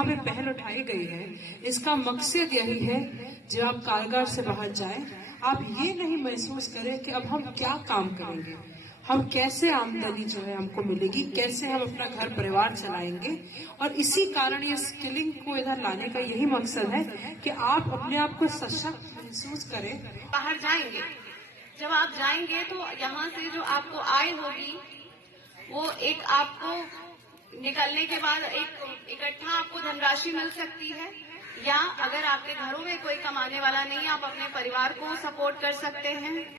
यहाँ पे पहल उठाई गई है, इसका मकसद यही है जब आप कारागार से बाहर जाएं, आप ये नहीं महसूस करें कि अब हम क्या काम करेंगे, हम कैसे आमदनी जो है हमको मिलेगी, कैसे हम अपना घर परिवार चलाएंगे। और इसी कारण ये स्किलिंग को इधर लाने का यही मकसद है कि आप अपने आप को सशक्त महसूस करें। बाहर जाएंगे, जब आप जाएंगे तो यहाँ से जो आपको आय होगी वो एक आपको निकलने के बाद एक इकट्ठा आपको धनराशि मिल सकती है, या अगर आपके घरों में कोई कमाने वाला नहीं, आप अपने परिवार को सपोर्ट कर सकते हैं।